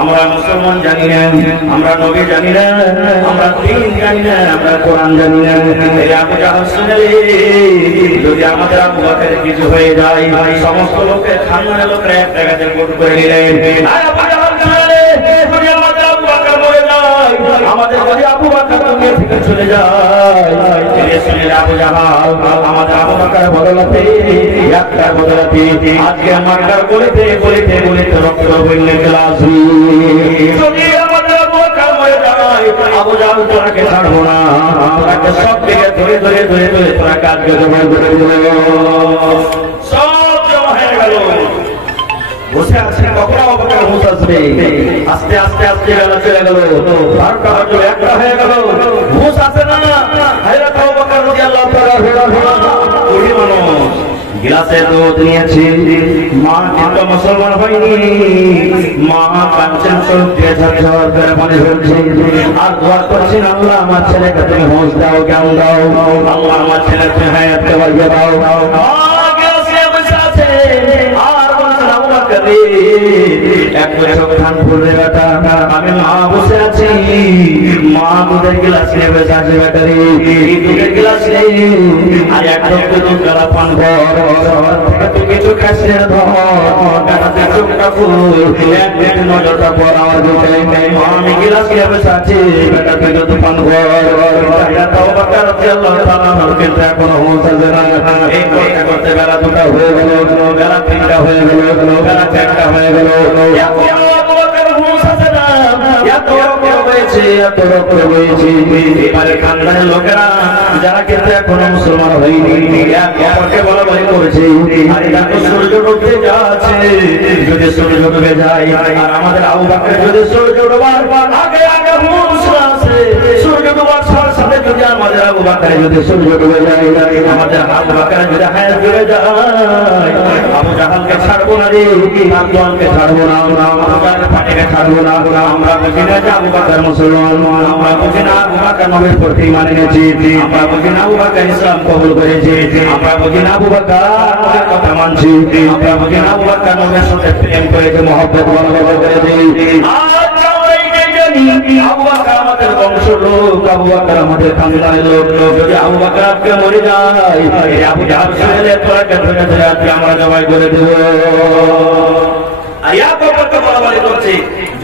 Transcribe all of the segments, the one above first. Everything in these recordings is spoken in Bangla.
আমরা মুসলমান জানি না, আমরা নবী জানি না, আমরা দ্বীন জানি না, আমরা কোরআন জানি না। এই আবু জাহাল শুনলে যদি আমাদের আবু বকরের কিছু হয়ে যায়, সমস্ত লোকের খানদানের লোকেরা এক জায়গাতে কোট করে নিলেন। আবু জাহাল শুনলে যদি আমাদের আবু বকর মরে যায়, আমাদের যদি আবু বকর দুনিয়া থেকে চলে যায়, শুনে আবু জাহাল আমাদের আবু বকর বদলাতে একটা বদলাতে আজকে আমাদের বলিতে বলিতে বলিতে রক্ত বইলে গেলাস। যদি আমাদের আবু বকর মরে যায়, আবু জাহাল তোরাকে ছাড়বো না, তোরাকে সব দিকে ধরে ধরে ধরে ধরে তোরাকে আজকে জমা করে দিল। সব জমা হয়ে গেল, বসে আছে কখন আবু বকর হুঁশ আসবে। আস্তে আস্তে আস্তে বেলা চলে গেল, 12টা হলো, 1টা হয়ে গেল, হুঁশ আসে না। হযরত আবু বকর রাদিয়াল্লাহু তাআলা ওই মানুষ গিলাসে দুধ নিয়েছে, মা কিন্তু মুসলমান হয়নি, মা কাঞ্চন চোখ দিয়ে ঝরঝর করে মনে হচ্ছে আর দোয়া করছেন, আল্লাহ আমার ছেলেকে তুমি হুঁশ দাও, জ্ঞান দাও, আল্লাহ আমার ছেলেকে হায়াতকে বাড়িয়ে দাও। গিলাসে বসে আছে আর বলছেন আবু বকর এক বছর খান ফুলবে বেটা, আমি মা বসে আছি, মা দুধের গিলাস নিয়ে বসে আছে বেটা রে, দুধের গিলাস নেই আর এক ঢোক দুধ গলা পান কর, তুই কিছু খাস না ধর বেটাতে চোখটা ফুল এক মিনিট নজরটা পর আমার দুধে মা আমি গিলাস নিয়ে বসে আছি, বেটা তুই দুধ পান কর। আবু বকর রাদিয়াল্লাহু তাআলা কিন্তু এখনো হুঁশ আসে না। এই করতে করতে বেলা 2টা হয়ে গেল, বেলা 3টা হয়ে গেল, বেলা 4টা হয়ে গেল, আবু বকর হুঁশ আসে না। এত রকম হয়েছে, এত রকম হয়েছে। এবারে খানদানের লোকেরা যারা কিন্তু এখনো মুসলমান হয়নি একে অপরকে বলা বলি করেছে, আরে দেখো সূর্য ডুবতে যাচ্ছে, যদি সূর্য ডুবে যায় আর আমাদের আবু বকর যদি সূর্য ডোবার আগে আগে হুঁশ আসে, সূর্য ডোবার সাথে সাথে যদি আমাদের আবু বকর যদি সূর্য ডুবে যায়, আমাদের আবু বকর যদি হায়াত ডুবে যায়, আবু জাহালকে ছাড়বো না রে, তার দলকে ছাড়বো না, আবু জাহালের পার্টিকে ছাড়বো না। আমরা বুঝি না যে আবু বকর মুসলমান, আমরা বুঝি না আবু বকর নবীর প্রতি মানে নিয়েছি, আমরা বুঝি না আবু বকর ইসলাম কবুল করেছে, আমরা বুঝি না আবু বকর নবীর কথা মানছি, আমরা বুঝি না আবু বকর নবীর সাথে প্রেম করেছে, মহব্বত ভালোবাসা করেছে। আজ আমরা এইটাই জানি আবু বকর আমাদের বংশ লোক, আবু বকর আমাদের খানদানের লোক। যদি আবু বকর আজকে মরে যায়, এই আবু জাহাল শুনলে তোরাকে ধরে ধরে আজকে আমরা জবাই করে দেব। আর ইয়া কবরকে বলা বলি করছে,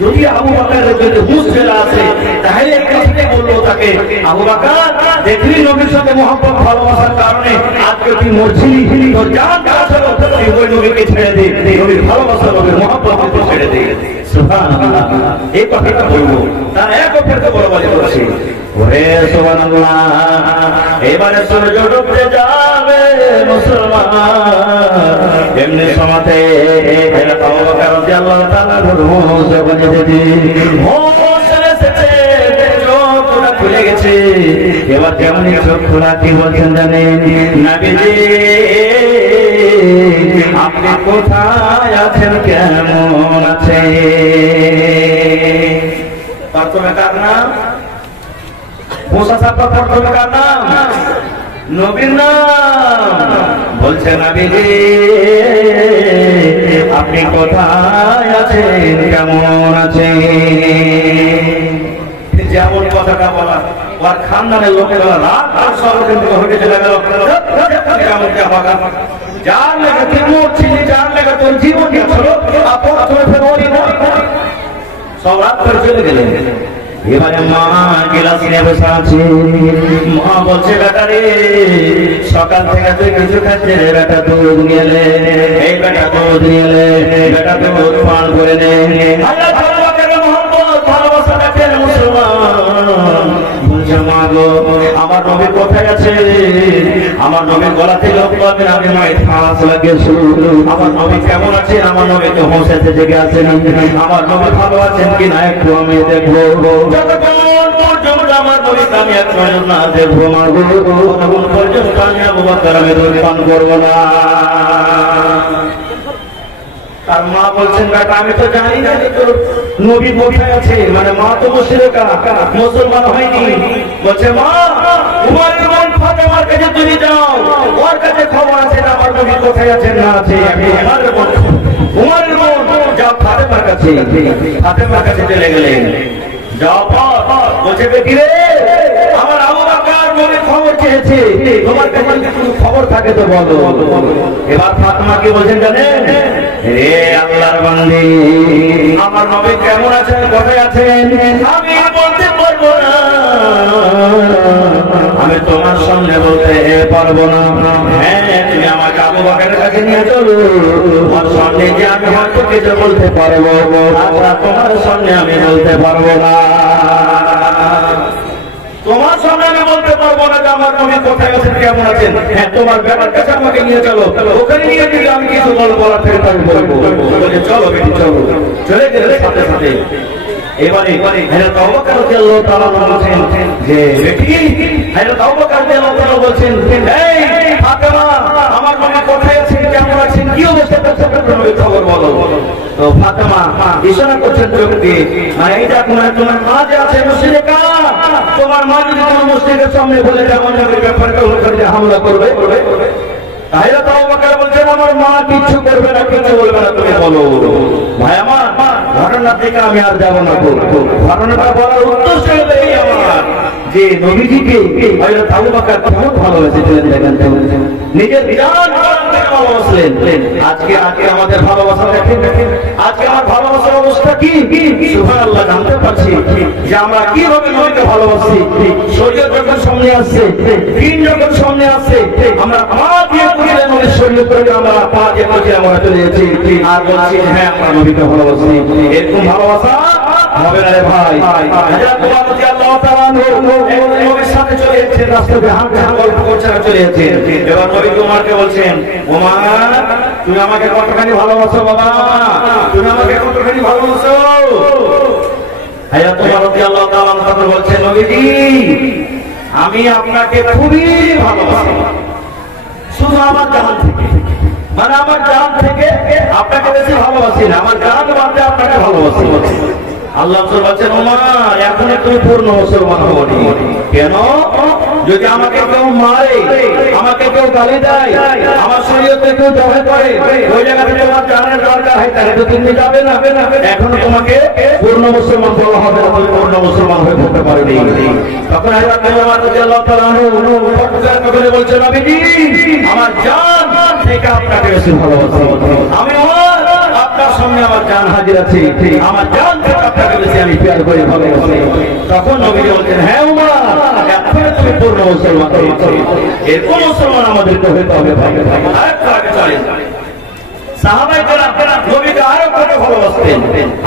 যদি আবু বকরের যদি হুঁশ ফেরা আছে তাহলে এই কাজটা বললো তাকে, আবু বকর দেখলি নবীর সাথে মহব্বত ভালোবাসার কারণে আজকে তুই মরছিলি, তোর জান ছিল তুই ওই নবীকে ছেড়ে দে, নবীর ভালোবাসা নবীর মহব্বত তুই ছেড়ে দে। সুবহানাল্লাহ, এই কথাটা বলবো তারা এক অপরকে বলা বলি করছে। ওরে সুবহানাল্লাহ, এবারে সূর্য ডুবতে যাবে মুসলমান, এমনি সমাতে আবু বকর রাদিয়াল্লাহু তাআলা হুঁশ এসেছে, হুঁশ এসেছে, চোখটা খুলে গেছে। এবার যেমনই চোখ খোলা কি বলছেন জানেন, নবীজি আপনি কোথায় আছেন, কেমন আছেন? প্রথমে কার নাম? মুসা সাহেব প্রথমে কার নাম? নবীর নাম। বলছে নবীজি আপনি কোথায় আছেন, কেমন আছেন? যেমন কথাটা বলা ওর খানদানের লোকেরা রাত আর সর্বদিন হয়ে চলে গেল, যার লেগে তুই মরছিলি, যার লেগে তোর জীবন গেছিল, সব রাত করে চলে গেলেন। এবারে মা গিলাস নিয়ে বসে আছে, মা বলছে বেটা রে সকাল থেকে তুই কিছু খাচ্ছে রে, বেটা দুধ নিয়ে এলে, এই বেটা দুধ নিয়ে এলে, বেটা দুধ পান করে নে। ভালোবাসা দেখেন মুসলমান, বলছে মা গো আমার নবী কোথায় আছে? আমার নবীর গলা থেকে আমি মায়ের ফাঁস লাগিয়েছি, আমার নবী কেমন আছেন, আমার নবীকে হুঁশ এসে জেগে আছেন, আমার নবী ভালো আছেন কিনা একটু আমি দেখবো। আমার নবীকে আমি এক নজর না দেখবো মা গো, তখন পর্যন্ত আমি আবু বকর আমি দুধ পান করবো না। তার মা বলছেন বেটা আমি তো জানি না যে তোর নবী কোথায় আছে, মানে মা তো মুশরিকা মুসলমান হয়নি। বলছে মা তোমার বোন ফাতেমার কাছে তুমি যাও, ওর কাছে খবর খবর আছে না আমার নবী কোথায় আছেন না আছে আমি উমরের বোন যা ফাতেমার কাছে চলে গেলেন। যাওয়ার পর বলছে বেটি রে আমার আবু বকর নবীর খবর চেয়েছে, তোমার কাছে যদি খবর থাকে তো বলো। এবার ফাতেমা কি বলছেন জানেন? হে আল্লাহর বান্দী, আমার নবী কেমন আছেন কোথায় আছেন আমি বলতে পারবো না, আমি তোমার সামনে বলতে পারবো না। হ্যাঁ তুমি আমাকে আবু বকরের কাছে নিয়ে চলো, তোমার সামনে যে আমি হয়তো কিছু বলতে পারবো, তোমার সামনে আমি বলতে পারবো না, তোমার সামনে আমি বলতে পারবো না যে আমার নবী কোথায় আছেন কেমন আছেন। হ্যাঁ তোমার ব্যাপার কাছে আমাকে নিয়ে চলো, ওখানে নিয়ে যদি আমি কিছু বলার থেকে তাই বলবো। চলো বেটি চলো। চলে গেলে সাথে সাথে এবারে হযরত আবু বকর রাদিয়াল্লাহু তাআলা বলেন যে বেটি, হযরত আবু বকর রাদিয়াল্লাহু তাআলা বলেন এই ফাতেমা আমার নবী কোথায় আছেন কেমন আছেন কি অবস্থা করছেন খবর বলো। তো ফাতেমা ইশারা করছেন চোখ দিয়ে, এই দেখো না তোমার মা যে আছে মুশরিকা, তোমার মা যদি তোমার মুশরিকের সামনে বলে যে আমার নবীর ব্যাপারে ওখানে হামলা করবে। হযরত আবু বকর বলছেন আমার মা কিছু করবে না, কিছু বলবে না, তুমি বলো। ভাই আমার ঘটনা থেকে আমি আর যাবো না, ঘটনাটা বলার উদ্দেশ্য এই আমার যে নবীজিকে হযরত আবু বকর কেমন ভালোবেসেছিলেন দেখেন, নিজের জান ভালোবাসলেন। আজকে আমাদের ভালোবাসা দেখেন, আজকে আমার ভালোবাসার অবস্থা কি সুবহানাল্লাহ, জানতে পারছি যে আমরা কিভাবে নবীকে ভালোবাসি। শরীয়ত যখন সামনে আসছে, দ্বীন যখন সামনে আসছে, আমরা পা দিয়ে করিলে নবীর শরীয়ত করে আমরা পা দিয়ে করিলে আমরা চলে যাচ্ছি আর বলছি হ্যাঁ আমরা নবীকে ভালোবাসি। এরকম ভালোবাসা হবে না রে ভাই। হযরত ওমর রাদিয়াল্লাহু তাআলা নবীর সাথে চলে যাচ্ছেন, রাস্তাতে হাঁটতে গল্প করছেন চলে যাচ্ছেন। এবার নবী ওমরকে বলছেন, ওমর তুমি আমাকে কতখানি ভালোবাসো বাবা, তুমি আমাকে কতখানি ভালোবাসো। হযরত ওমর রাদিয়াল্লাহু তাআলা তখন বলছেন, নবীজি আমি আপনাকে খুবই ভালোবাসি, শুধু আমার জান থেকে, মানে আমার জান থেকে আপনাকে বেশি ভালোবাসি না, আমার জান বাদে আপনাকে ভালোবাসি। আল্লাহ বলছেন ওমর এখন তুমি পূর্ণ মুসলমান হওনি কেন? যদি আমাকে কেউ মারে, আমাকে কেউ গালি দেয়, আমার শরীয়তে কেউ জবাই করে, ওই জায়গাতে তোমার জানের দরকার হয়, তাহলে তো তুমি যাবে না। এখন তোমাকে পূর্ণ মুসলমান বলা হবে না, তুমি পূর্ণ মুসলমান হয়ে পড়তে পারবে। তখন হযরত ওমর রাদিয়াল্লাহু তাআলা আনহু বলছেন, নবীজি আমার জান থেকে আপনাকে বেশি ভালোবাসি, আমি ওমর আপনার সামনে আমার জান হাজির আছে, আমার জান থেকে আপনাকে বেশি আমি প্যার করে ভালোবাসি। তখন নবীজি বলছেন, হ্যাঁ ওমর এখন তুমি পূর্ণ মুসলমান হয়েছো, এরকম মুসলমান আমাদেরকে হতে হবে। আরেকটু আগে চলেন, সাহাবায়ে কেরাম নবীকে আরো কত ভালোবাসতেন।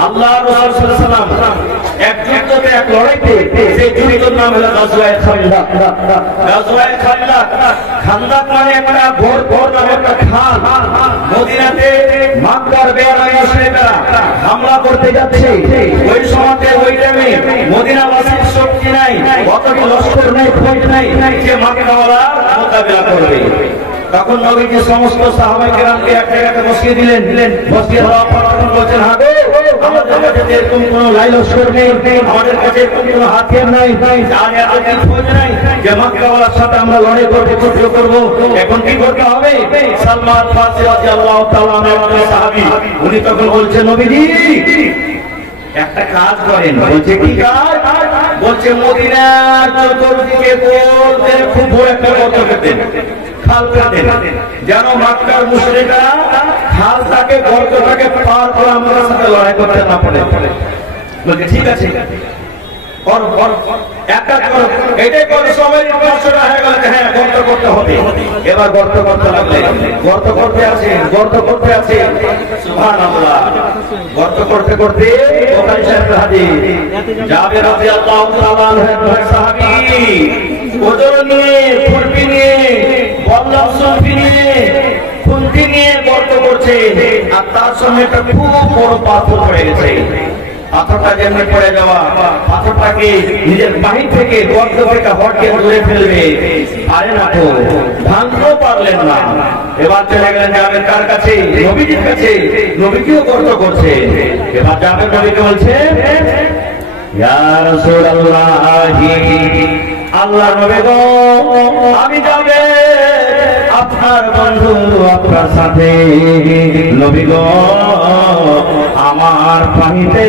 আল্লাহ রাসূল সাল্লাল্লাহু আলাইহি ওয়াসাল্লাম এক যুদ্ধে, এক লড়াইতে, সেই যুদ্ধের নাম হলো গাজওয়ায়ে খান্দক। গাজওয়ায়ে খান্দক, খান্দক মানে একটা ঘোর নামে একটা খাল, মদিনাতে মক্কার বেয়ারায় মুশরিকরা হামলা করতে যাচ্ছে। ওই সময়তে ওই টাইমে মদিনাবাসীর শক্তি নাই, অতটি লস্কর নাই, ফৌজ নাই যে মক্কাওয়ালা মোকাবিলা করবে। তখন নবীজি সমস্ত সাহাবায়ে কেরামকে এক জায়গাতে বসিয়ে দিলেন। বসিয়ে দেওয়ার পর তখন বলছেন, হ্যাঁ আমাদের কাছে এরকম কোনো লাইলস্কর নেই, আমাদের কাছে এরকম কোনো হাতিয়ার নাই, আর এতদিন ফৌজ নাই যে মক্কাওয়ালার সাথে আমরা লড়াই করতে যুদ্ধ করব। এখন কি করতে হবে? সালমান ফারসি রাদিয়াল্লাহু তাআলা আনহু সাহাবী, উনি তখন বলছেন, নবীজি একটা কাজ করেন। বলছে কি কাজ? বলছে মদিনার চতুর্দিকে গোল করে খুব বড় একটা গর্ত করতেন, খাল করে দেন, যেন মক্কার মুশরিকরা খালটাকে গর্তটাকে পার করে আমাদের সাথে লড়াই করতে না পারে। বলছে ঠিক আছে একটা করো, এটাই করে সবাই নির্বাচনা হয়ে গেল, হ্যাঁ গর্ত করতে হবে। এবার গর্ত করতে লাগলেন, গর্ত করতে আছে সুবহানাল্লাহ। গর্ত করতে করতে বুখারী শরীফে হাদিস, জাবের রাদিয়াল্লাহু তাআলা আনহু সাহাবী ওজন নিয়ে, খুরপি নিয়ে, বল্লম সুলফি নিয়ে, খুন্তি নিয়ে গর্ত করছে, আর তার সঙ্গে একটা খুব বড় পাথর পড়ে গেছে। পাথরটা যেমনি পড়ে যাওয়া, পাথরটাকে নিজের বাহির থেকে গর্ত থেকে হটকে ধরে ফেলবে, পারে না তো, ভাঙতেও পারলেন না। এবার চলে গেলেন জাবের কার কাছে? নবীজির কাছে। নবীকেও গর্ত করছে। এবার জাবের নবীকে বলছে, ইয়া রাসূলুল্লাহ, আল্লাহর নবী গো, আমি যাবে আপনার বন্ধু আপনার সাথে। নবী গো আমার পানিতে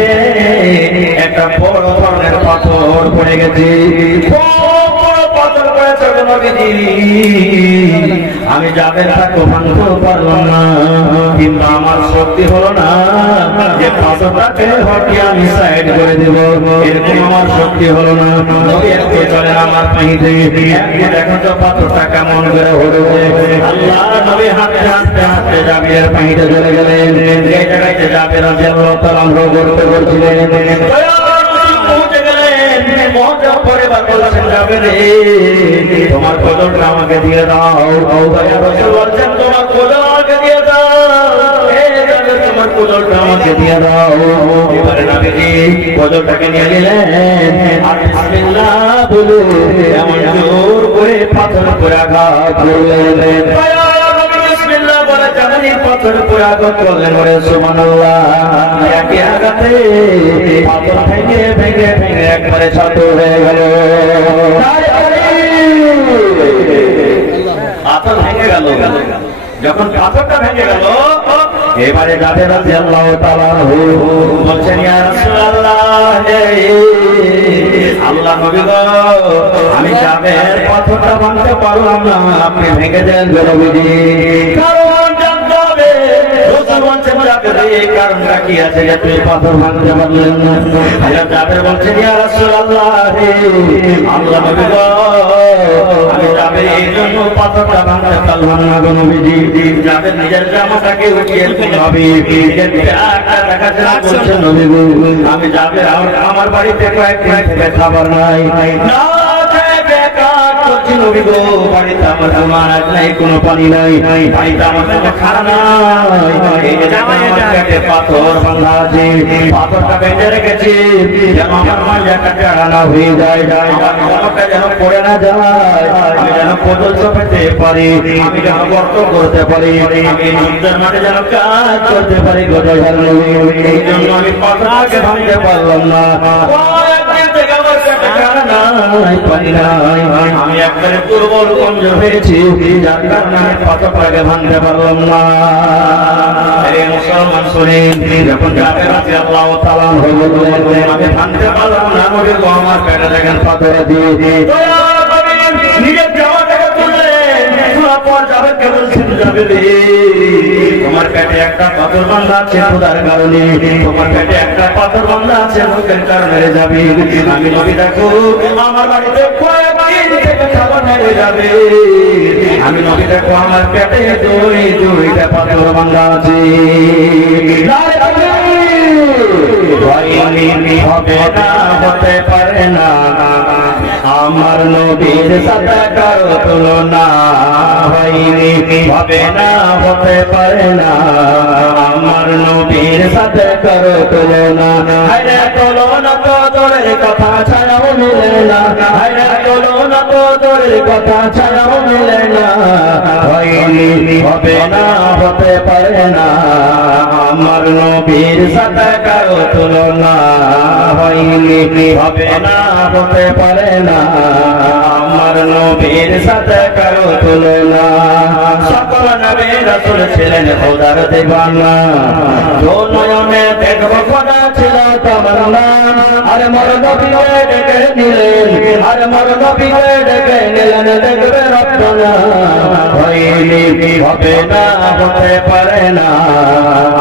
একটা বড় ধরনের পাথর পড়ে গেছে, আমি যাবেন তাকে ভাঙতে পারলাম না, কিন্তু আমার শক্তি হলো না যে পাথরটাকে হটিয়ে আমি সাইড করে দেব, এরকম আমার শক্তি হলো না। একটু চলেন আমার পানিতে, দেখো তো পাথরটা কেমন করে হলো। আল্লাহ নবী হাঁটতে হাঁটতে হাঁটতে জাবিরের পানিতে চলে গেলেন। এই জায়গায় জাবির রাদিয়াল্লাহু তাআলা আনহু করতে বলছিলেন, তোমার কোদরটা আমাকে দিয়ে দাও। তোমার কোদরকে দিয়ে দাও, তোমার কোদরটা আমাকে দিয়ে দাও। এবারে নবীজি কোদরটাকে নিয়ে নিলেন, আর বিসমিল্লাহ বলে এমন জোর করে পাথর করে আঘাত করলেন। পাথর পুরা করলেন, সুবহানাল্লাহ। একই আঘাতে পাথর ভেঙে ভেঙে ভেঙে একবারে ছোট হয়ে গেল। পাথর ভেঙে গেল, যখন পাথরটা ভেঙে গেল এবারে জাবের রাদিয়াল্লাহু তাআলা বলছেন, ইয়া রাসূলুল্লাহ, আল্লাহ নবী গো আমি জাবের পাথরটা ভাঙতে পারলাম না, আপনি ভেঙে দেন নবীজি। কারণটা কি আছে যে তুই পাথর ভাঙতে পারলেন না? জাবের বলছেন, ইয়া রাসূলুল্লাহ, আল্লাহ নবী গো আমি জাবের এই জন্য পাথরটা ভাঙতে পারলাম না গো নবীজি। জাবের নিজের জামাটাকে উঠিয়ে ভাবি বলছেন, নবী গো আমি জাবের আমার বাড়িতে কয়েকদিন থেকে খাবার নাই, নবী গো বাড়িতে আমার কোনো আজ নাই, কোনো পানি নাই, বাড়িতে আমার কোনো খানা নাই, এই যে আমার পেটে পাথর বাঁধা আছে, পাথরটা বেঁধে রেখেছি যেন আমার মাঝাটা টেড়া না হয়ে যায়, আমার জামাটা যেন পড়ে না যায়, আমি যেন কোদল পেতে পারি, আমি যেন গর্ত করতে পারি, আমি যুদ্ধের মাঠে যেন কাজ করতে পারি। এই জন্য আমি পাথরটাকে ভাঙতে পারলাম না, আমি একবারে দুর্বল কমজোর হয়েছি, যার কারণে আমি পাথরটাকে ভাঙতে পারলাম না। মুসলমান শোনেন, যখন জাবের রাদিয়াল্লাহু তাআলা আমি ভাঙতে পারলাম না, নবী গো আমার পেটে দেখেন পাথর দিয়ে নিজের জামাটাকে তুললেন, তোলা পর জাবেরকে বলছেন, জাবের তোমার পেটে একটা পাথর বাঁধা আছে খোদার কারণে, তোমার পেটে একটা পাথর বাঁধা আছে মুখের কারণে যাবে। আমি নবী দেখো আমার বাড়িতে কয়েকদিন থেকে খাবার নিয়ে যাবে, আমি নবী দেখো আমার পেটে দুইটা পাথর বাঁধা আছে। হবে না, হতে পারে না, আমার নবীর সাথে কারো তুলনা হয়নি, হবে না, হতে পারে না, আমার নবীর সাথে কারো তুলনা। আরে তুলনা তো দূরের কথা ছাড়াও মিলে না, আরে তুলনা তো দূরের কথা ছাড়াও মিলে না, হয়নি, হবে না, হতে পারে না, আমার নবীর সাথে কারো তুলনা হয়নি, হবে না, হতে পারে না, আমার নবীর সাথে কারো তুলনা। সকল নবী রাসূল ছিলেন খোদার দিওয়ানা, নয়নে দেখব খোদা ছিল তামান্না, আরে মোর নবীকে ডেকে নিলেন, আরে মোর নবীকে ডেকে নিলেন, দেখবে রব্বানা হয়নি, হবে না, হতে পারে না,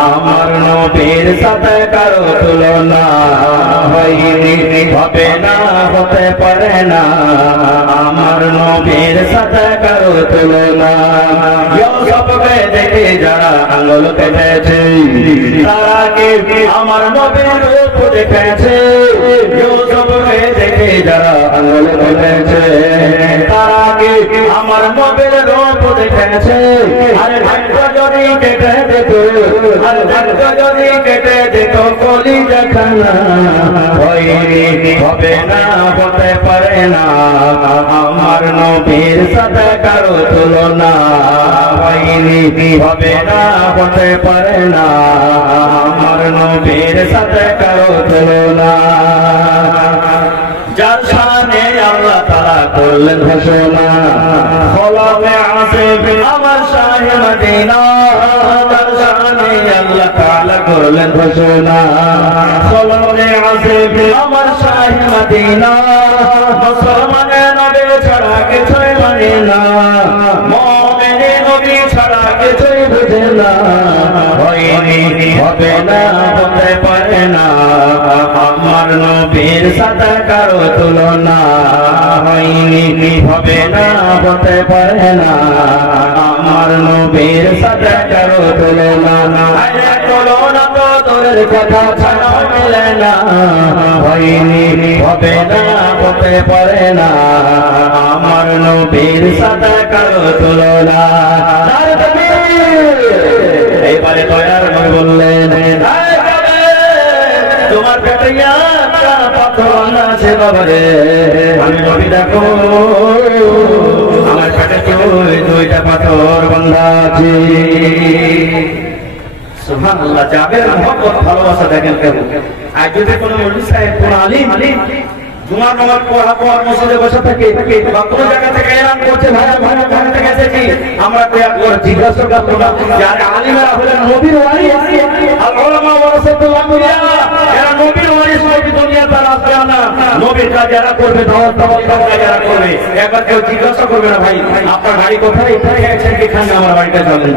আমার নবীর সাথে কারো তুলনা হয়নি, হবে না, হতে পারে না, আমার নবীর সাথে কারো তুলনা। ইউসুফকে দেখে যারা আঙ্গুল কেটেছে, তারা কি আমার নবীর রূপ দেখেছে? ইউসুফকে দেখে যারা আঙ্গুল কেটেছে, তারা কি আমার নবীর রূপ দেখেছে? আরে ভাগ্য যদি কেটে দিত, আরে ভাগ্য যদি কেটে দিত কলিজা খানা হয়নি, হবে না, হতে পারে না, আমার নবীর সাথে কারো তুলনা হয়নি, হবে না, হতে পারে না, আমার নবীর সাথে কারো তুলনা। যার শানে আল্লাহ তাআলা করলেন ঘোষণা, খোলামে আসে আমার শাহে মদিনা তার শানে আল্লাহ তাআলা করলেন ঘোষণা সালামে আসিফ আমার শাহে মদিনা মুসলমানের নবী ছাড়া কিছুই মানে না মুমিনের নবী ছাড়া কিছুই বুঝে না হয়নি হবে না হতে পারে না আমার নবীর সাথে কারো তুলনা হয়নি হবে না হতে পারে না আমার নবীর সাথে কারো তুলনা আরে তুলনা তো তোর কথা ছাড়া মেলে না হয়নি হবে না হতে পারে না আমার নবীর সাথে কারো তুলনা এইবারে দয়ার নবী বললেন তোমার পেটে একটা পাথর আছে বাবারে আমি নবী দেখো আমার পেটে দুইটা পাথর বাঁধা আছে সুবহানাল্লাহ জাবের মহব্বত ভালোবাসা দেখেন কেমন আর যদি কোনো মুফতি সাহেব কোন আলিম জুমার নামাজ পড়া পর মসজিদে বসে থাকে বা কোনো জায়গা থেকে এলান করছে ভাইয়া ভাইয়া জায়গা থেকে এসেছি আমরা কয়েক করে জিজ্ঞাসা করবো না যারা আলিমেরা হলেন নবীর ওয়ারিস আর উলামা ওয়ারাসাতুল আমবিয়া এরা নবীর ওয়ারিস নবী দুনিয়া তার আসবে না নবীর কাজ যারা করবে দাওয়াত কাজ যারা করবে একবার কেউ জিজ্ঞাসা করবে না ভাই আপনার বাড়ি কোথায় এখানে আছেন কি খান আমার বাড়িতে চলেন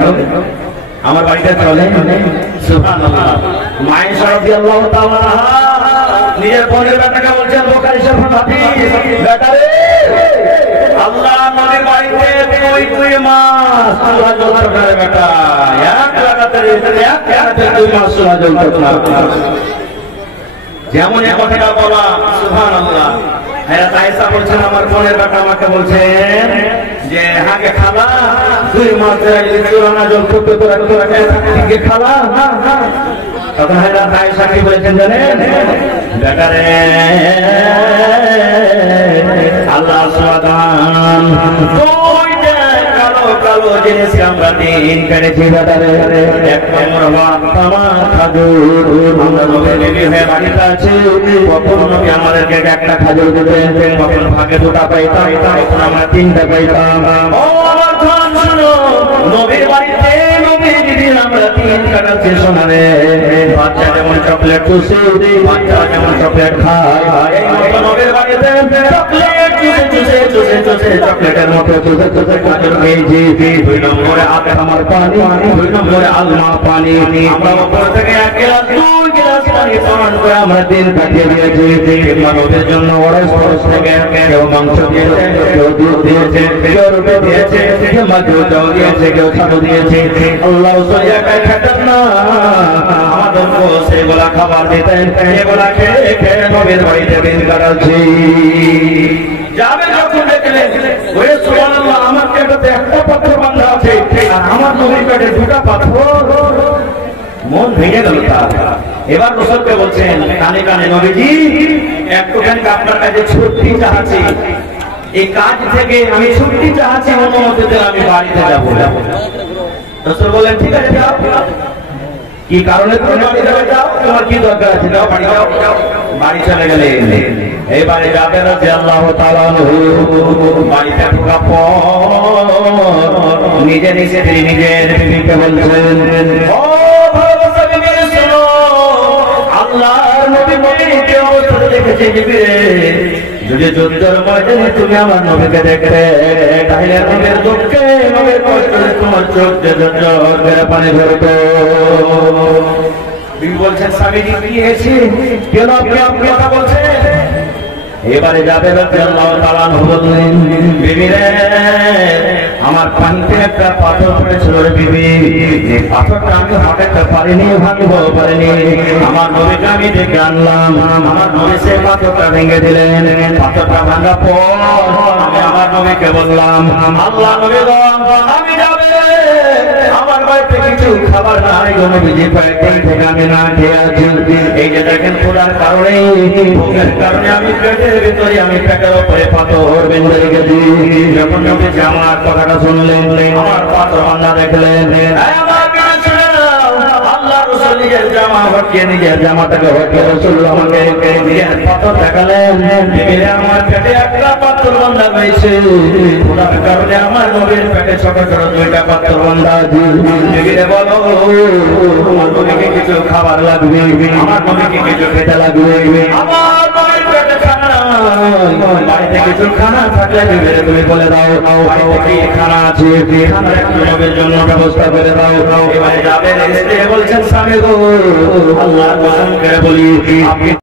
আমার বাড়িতে চলেন সুবহানাল্লাহ মায়েশা রাদিয়াল্লাহু তাআলা নিজের বোনের বেটাকে বলছেন বুখারী শরীফের হাদিস বেটা রে আল্লাহ নবীর বাড়িতে দুই মাস সূরা জল করে বেটা এক লাগাতার এক রাতে 2 মাস সূরা জল করতে যেমন এই কথাটা বলা সুবহানাল্লাহ এরা তাইসা বলছেন আমার বোনের বেটা আমাকে বলছেন যে হাগে খালা 2 মাস ধরে সূরা জল করতে তোরা কে খালা তখন হেরা তাইসা কি বলেছেন জানেন বেটারে আল্লাহ সুবহান কালো জিনিস আমরা দিন কেড়েছি বেটারে এক নম্বর তামা খাজুর আমরা নবী হয়ে বাড়িতে আছি প্রথম নবী আমাদেরকে একটা খাজুর দিতেন তখন ভাগে 2টা পাইতাম তখন আমরা 3টা পাইতাম ও আমার জান শুনো নবীর বাড়িতে আমরা 3 কাটাচ্ছি সোনারে বাচ্চা যেমন চকলেট চুষে বাচ্চা যেমন চকলেট খায় এই মতো নবীর বাড়িতে চকলেট চুষে চকলেটের মতো চুষে খাজুর খেয়েছি 2 নম্বরে আতে আমার পানি 2 নম্বরে আলমা পানি আমরা উপর থেকে 1 গ্লাস 2 গ্লাস পানি পান করে আমরা দিন কাটিয়ে দিয়েছি মানবের জন্য ওরস ফরস থেকে কেউ মাংস দিয়েছে কেউ দুধ দিয়েছে কেউ রুটি দিয়েছে কেউ মাছও দিয়েছে কেউ ছাতু দিয়েছে আল্লাহ সরিয়া খাইতেন না আমাদেরকে সেগুলা খাবার দিতেন এগুলা খেয়ে নবীর বাড়িতে দিন কাটাচ্ছি যাবে যখন দেখলেন ওই সুবহানাল্লাহ আমার পেটে একটা পাথর বাঁধা আছে আর আমার নবীর পেটে 2টা পাথর মন ভেঙে গেল তার এবার রাসূলকে বলছেন কানে কানে নবীজি একটুখানি আপনার কাছে ছুটি চাচ্ছি এই কাজ থেকে আমি ছুটি চাচ্ছি অনুমতি দিলে আমি বাড়িতে যাব রাসূল বলেন ঠিক আছে যাও কি কারণে তুমি বাড়িতে যাও তোমার কি দরকার আছে যাও বাড়ি যাও বাড়ি চলে গেলেন এইবারে যাবে রাদিয়াল্লাহু তাআলা বাড়িতে ঢোকা পর নিজের বিবিকে বলছেন ও ভালোবাসা বিবি শোনো আল্লাহর নবী নবীকে অবস্থা দেখেছে বিবি যদি যুদ্ধের ময়দানে তুমি আমার নবীকে দেখবে তাহলে নবীর দুঃখে নবীর কষ্টে তোমার চোখ দিয়ে জল বেড়ে পানি ধরবে বিবি বলছেন স্বামী কি হয়েছে কেন আপনি কথা বলছেন এবারে যাবে রাদিয়াল্লাহু তাআলা বললেন বিবি রে আমার পানিতে একটা পাথর পড়েছিল রে বিবি এই পাথরটা আমি হাঁটাতে পারিনি ভাঙবো পারিনি আমার নবীকে আমি ডেকে আনলাম আমার নবী সে পাথরটা ভেঙে দিলেন পাথরটা ভাঙা পর আমি আমার নবীকে বললাম আল্লাহ নবী গো আমি যাবে আমার বাড়িতে কিছু খাবার নাই গো নবীজি কয়েকদিন থেকে আমি না খেয়ে আছি এই যে দেখেন খোদার কারণে ভোগের কারণে আমি পেটের ভিতরে আমি পেটের উপরে পাথর বেঁধে রেখেছি যখন নবী আমার কথাটা শুনলেন আমার পাথর বান্ধা দেখলেন আমার আল্লাহ রাসূল নিজের জামা হটকিয়ে নিজের জামাটাকে হটকিয়ে রাসূলুল্লাহ আমাকে নিজের পাথর দেখালেন। বিবিরে আমার পেটে একটা পাথর বাঁধা হয়েছে, খোদার কারণে আমার নবীর পেটে ছোট ছোট দুইটা পাথর বাঁধা আছে। বিবিরে বলো আমার নবীকে কিছু খাবার লাগবে, আমার নবীকে কিছু খেতে লাগবে, আমার নবীর পেটে খানা বাড়িতে কিছু খানা থাকলে বিবিরে তুমি বলে দাও বাড়িতে কি খানা আছে, খানার একটু নবীর জন্য ব্যবস্থা করে দাও। এবারে যাবে বলছেন স্বামী গো আল্লাহর কসম করে বলি আপনি